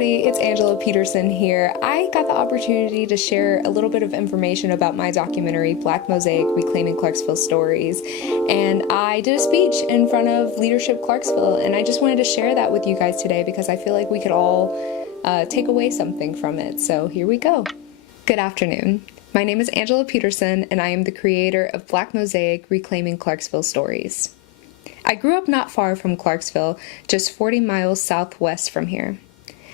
everybody, it's Angela Peterson here. I got the opportunity to share a little bit of information about my documentary, Black Mosaic, Reclaiming Clarksville Stories, and I did a speech in front of Leadership Clarksville, and I just wanted to share that with you guys today because I feel like we could all take away something from it, so here we go. Good afternoon. My name is Angela Peterson, and I am the creator of Black Mosaic, Reclaiming Clarksville Stories. I grew up not far from Clarksville, just 40 miles southwest from here.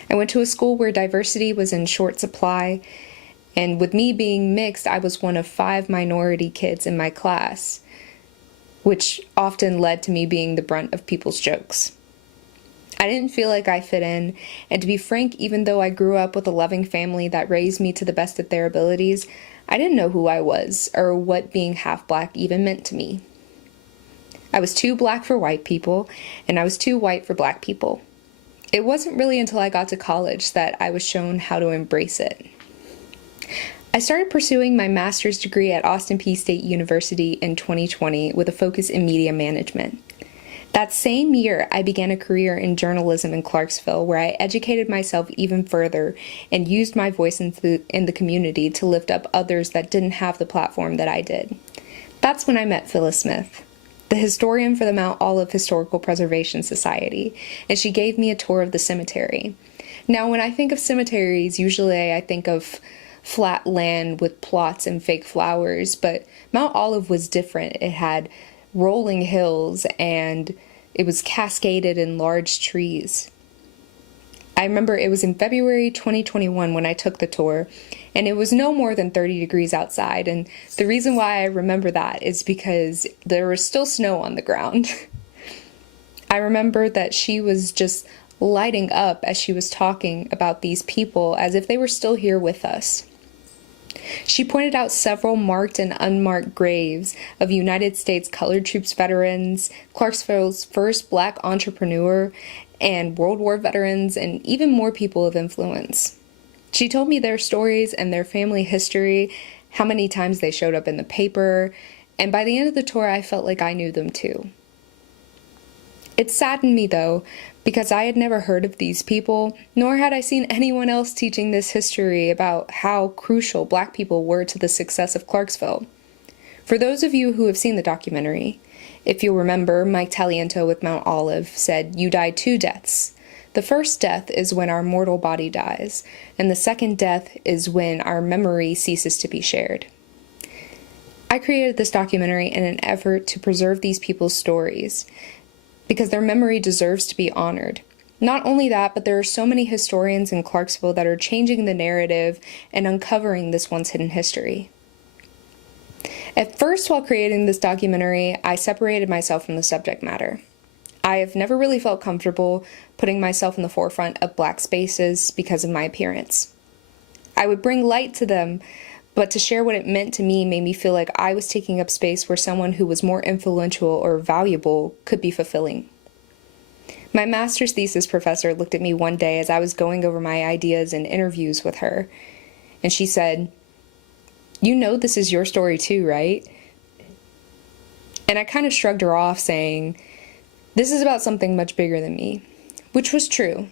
I went to a school where diversity was in short supply, and with me being mixed, I was one of 5 minority kids in my class, which often led to me being the brunt of people's jokes. I didn't feel like I fit in, and to be frank, even though I grew up with a loving family that raised me to the best of their abilities, I didn't know who I was or what being half black even meant to me. I was too black for white people, and I was too white for black people. It wasn't really until I got to college that I was shown how to embrace it. I started pursuing my master's degree at Austin Peay State University in 2020 with a focus in media management. That same year, I began a career in journalism in Clarksville, where I educated myself even further and used my voice in the community to lift up others that didn't have the platform that I did. That's when I met Phyllis Smith, the historian for the Mount Olive Historical Preservation Society, and she gave me a tour of the cemetery. Now, when I think of cemeteries, usually I think of flat land with plots and fake flowers, but Mount Olive was different. It had rolling hills and it was cascaded in large trees. I remember it was in February 2021 when I took the tour, and it was no more than 30 degrees outside, and the reason why I remember that is because there was still snow on the ground. I remember that she was just lighting up as she was talking about these people as if they were still here with us. She pointed out several marked and unmarked graves of United States Colored Troops veterans, Clarksville's first black entrepreneur, and World War veterans, and even more people of influence. She told me their stories and their family history, how many times they showed up in the paper, and by the end of the tour I felt like I knew them too. It saddened me though, because I had never heard of these people, nor had I seen anyone else teaching this history about how crucial black people were to the success of Clarksville. For those of you who have seen the documentary, if you'll remember, Mike Taliento with Mount Olive said, "You die 2 deaths. The first death is when our mortal body dies, and the second death is when our memory ceases to be shared." I created this documentary in an effort to preserve these people's stories, because their memory deserves to be honored. Not only that, but there are so many historians in Clarksville that are changing the narrative and uncovering this once hidden history. At first, while creating this documentary, I separated myself from the subject matter. I have never really felt comfortable putting myself in the forefront of black spaces because of my appearance. I would bring light to them, but to share what it meant to me made me feel like I was taking up space where someone who was more influential or valuable could be fulfilling. My master's thesis professor looked at me one day as I was going over my ideas in interviews with her, and she said, "You know this is your story too, right?" And I kind of shrugged her off, saying, "This is about something much bigger than me," which was true.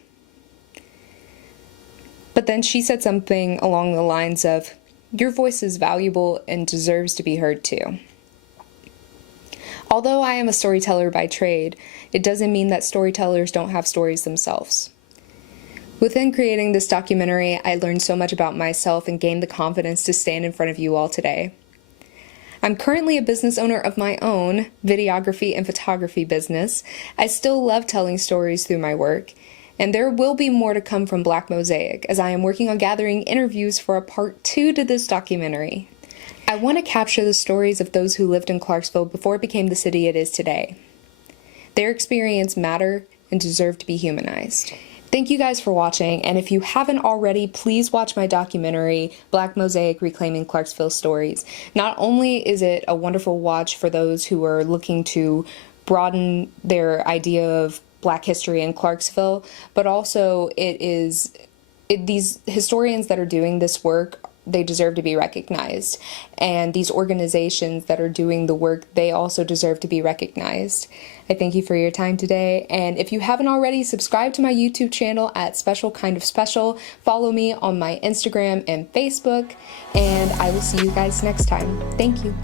But then she said something along the lines of, "Your voice is valuable and deserves to be heard too." Although I am a storyteller by trade, it doesn't mean that storytellers don't have stories themselves. Within creating this documentary, I learned so much about myself and gained the confidence to stand in front of you all today. I'm currently a business owner of my own videography and photography business. I still love telling stories through my work, and there will be more to come from Black Mosaic as I am working on gathering interviews for a part 2 to this documentary. I want to capture the stories of those who lived in Clarksville before it became the city it is today. Their experience matter and deserve to be humanized. Thank you guys for watching, and if you haven't already, please watch my documentary, Black Mosaic, Reclaiming Clarksville Stories. Not only is it a wonderful watch for those who are looking to broaden their idea of Black history in Clarksville, but also these historians that are doing this work they deserve to be recognized. And these organizations that are doing the work, they also deserve to be recognized. I thank you for your time today. And if you haven't already, subscribe to my YouTube channel at Special Kind of Special. Follow me on my Instagram and Facebook. And I will see you guys next time. Thank you.